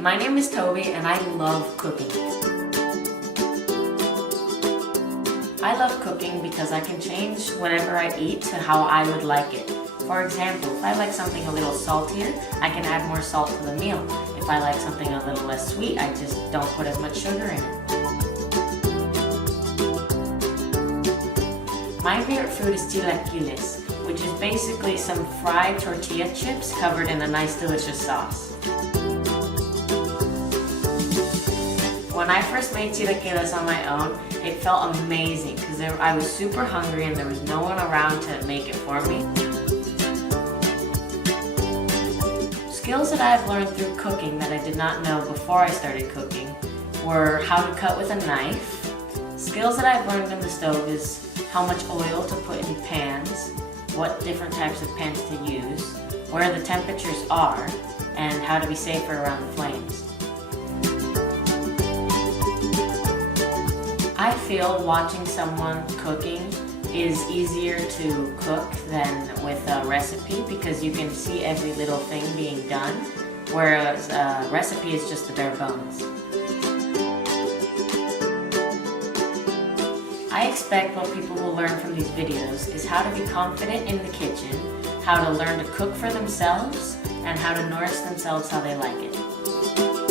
my name is Toby and I love cooking. I love cooking because I can change whatever I eat to how I would like it. For example, if I like something a little saltier, I can add more salt to the meal. If I like something a little less sweet, I just don't put as much sugar in it. My favorite food is chilaquiles, which is basically some fried tortilla chips covered in a nice delicious sauce. When I first made chilaquiles on my own, it felt amazing because I was super hungry and there was no one around to make it for me. Skills that I've learned through cooking that I did not know before I started cooking were how to cut with a knife. Skills that I've learned in the stove is how much oil to put in pans, what different types of pans to use, where the temperatures are, and how to be safer around the flames. I feel watching someone cooking is easier to cook than with a recipe because you can see every little thing being done, whereas a recipe is just the bare bones. I expect what people will learn from these videos is how to be confident in the kitchen, how to learn to cook for themselves, and how to nourish themselves how they like it.